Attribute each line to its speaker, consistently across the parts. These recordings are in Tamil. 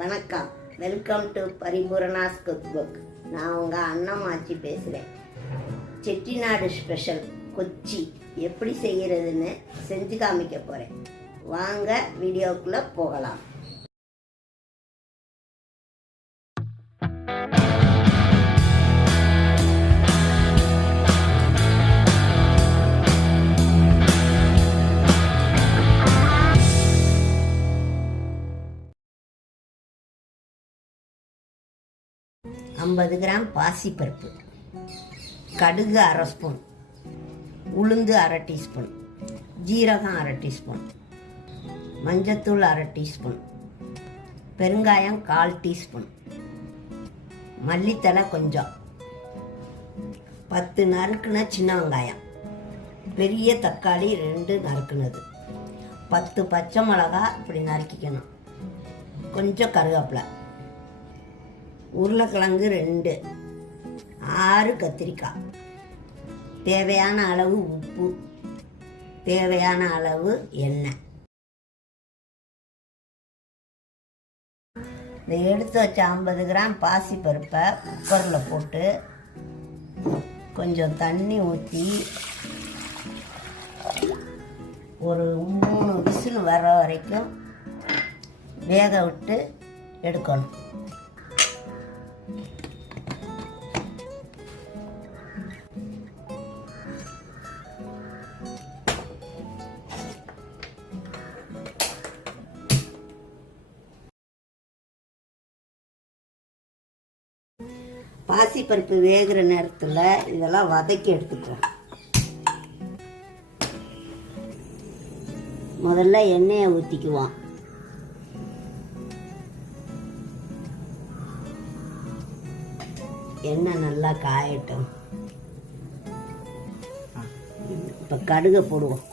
Speaker 1: வணக்கம். Welcome to Paripoorna's cook book நான் உங்கள் அண்ணம்மாச்சி பேசுகிறேன் செட்டிநாடு ஸ்பெஷல் கொச்சி. எப்படி செய்கிறதுன்னு செஞ்சு காமிக்க போகிறேன் வாங்க வீடியோக்குள்ளே போகலாம். ஐம்பது கிராம் பாசிப்பருப்பு கடுகு அரை ஸ்பூன் உளுந்து அரை டீஸ்பூன் ஜீரகம் அரை டீஸ்பூன் மஞ்சத்தூள் அரை டீஸ்பூன் பெருங்காயம் கால் டீஸ்பூன் மல்லித்தலை கொஞ்சம் பத்து நறுக்குன சின்ன வெங்காயம் பெரிய தக்காளி ரெண்டு நறுக்குனது. பத்து பச்சை மிளகா இப்படி நறுக்கிக்கணும். கொஞ்சம் கருவேப்பிலை. உருளைக்கிழங்கு ரெண்டு ஆறு கத்திரிக்காய். தேவையான அளவு உப்பு தேவையான அளவு எண்ணெய். இந்த எடுத்து வச்ச ஐம்பது கிராம் பாசி பருப்பை குக்கரில் போட்டு கொஞ்சம் தண்ணி ஊற்றி ஒரு மூணு விசில் வர வரைக்கும் வேக விட்டு எடுக்கணும். பாசிப்பருப்பு வேகிற நேரத்தில் இதெல்லாம் வதக்கி எடுத்துக்குவோம். முதல்ல எண்ணெயை ஊற்றிக்குவோம் எண்ணெய் நல்லா காயட்டும். இப்போ கடுகை போடுவோம்.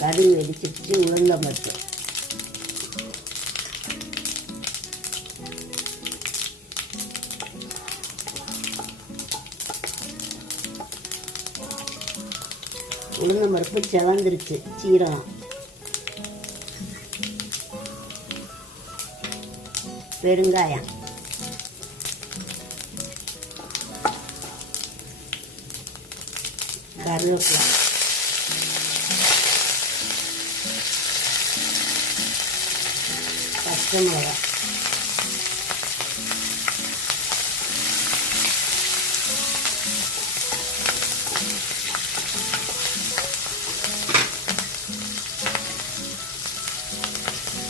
Speaker 1: கடுகு வெடிச்சிட்டு உளுந்த மட்டும் உளுந்தம் பருப்பு செவந்துருச்சு சீரகம். பெருங்காயம். கருவேப்பிலை. பச்சை மிளகாய்.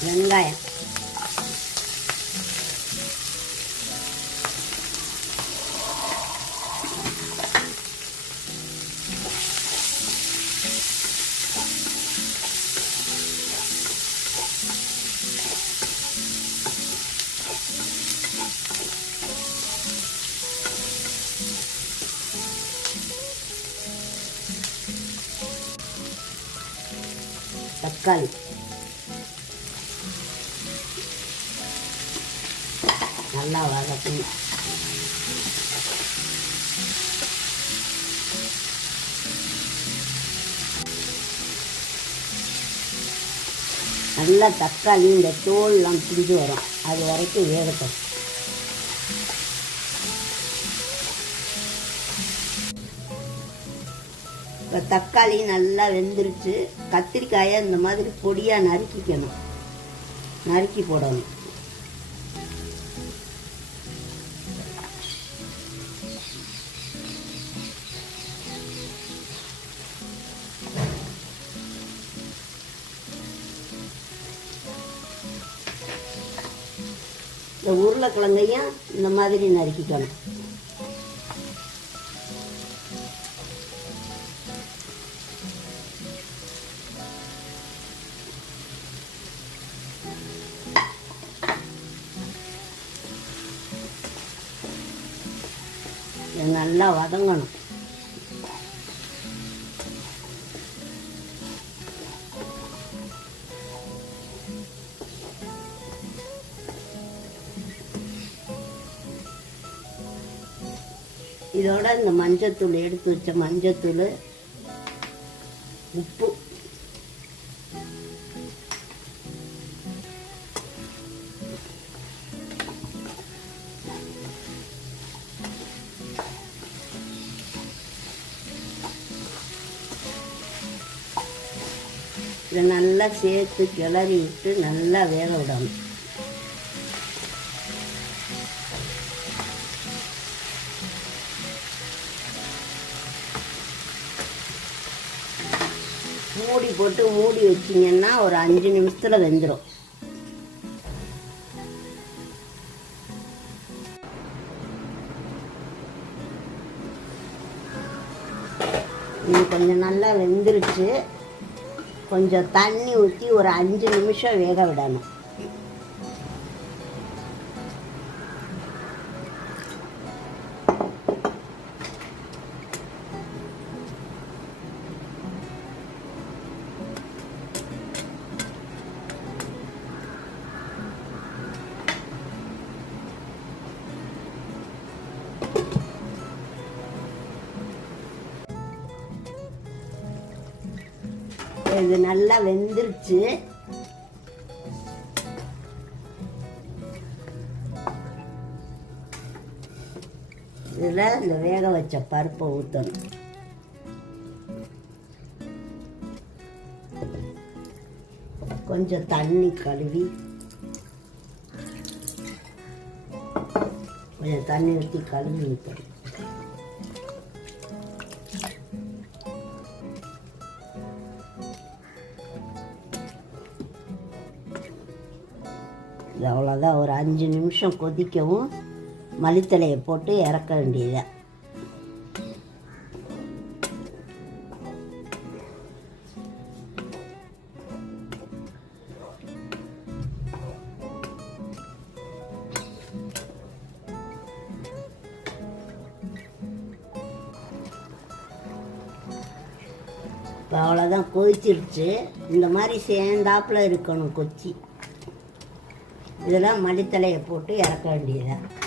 Speaker 1: வெங்காயம் தக்காளி நல்லா வதக்கணும் நல்லா தக்காளி இந்த தோல்லாம் பிஞ்சு வரும். அது வரைக்கும் வேகட்டும். இப்போ தக்காளி நல்லா வெந்துருச்சு. கத்திரிக்காயை இந்த மாதிரி பொடியாக நறுக்கிக்கணும். நறுக்கி போடணும். இந்த உருளைக்கிழங்கையும் இந்த மாதிரி நறுக்கிக்கணும். நல்லா வதங்கணும். இதோட இந்த மஞ்சத்தூள் எடுத்து வச்ச மஞ்சத்தூள் உப்பு. இதை நல்லா சேர்த்து கிளறி விட்டு நல்லா வேக விடணும். போட்டு மூடி வச்சிங்கன்னா ஒரு அஞ்சு நிமிஷத்தில் வெந்துடும் இது கொஞ்சம் நல்லா வெந்துருச்சு. கொஞ்சம் தண்ணி ஊற்றி ஒரு அஞ்சு நிமிஷம் வேக விடணும். இது நல்லா வெந்துருச்சு. இதில் இந்த வேக வச்ச பருப்பை ஊற்றணும் கொஞ்சம் தண்ணி கழுவி கொஞ்சம் தண்ணி ஊற்றி கழுவி ஊற்றணும் இது அவ்வளோதான் ஒரு அஞ்சு நிமிஷம் கொதிக்கவும் மல்லித்தலையை போட்டு இறக்க வேண்டியது. இப்போ அவ்வளோதான் கொதிச்சிருச்சு. இந்த மாதிரி சேர்ந்தாப்பில் இருக்கணும் கொச்சி. இதெல்லாம் மல்லித்தலையை போட்டு இறக்க வேண்டியதுதான்.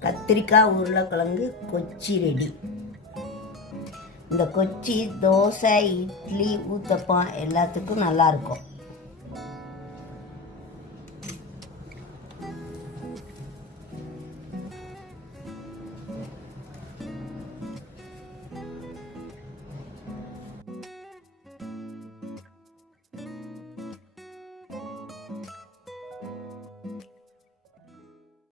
Speaker 1: கத்திரிக்காய் உருளைக்கிழங்கு கொச்சி ரெடி. இந்த கொச்சி தோசை இட்லி ஊத்தப்பம் எல்லாத்துக்கும் நல்லாயிருக்கும்.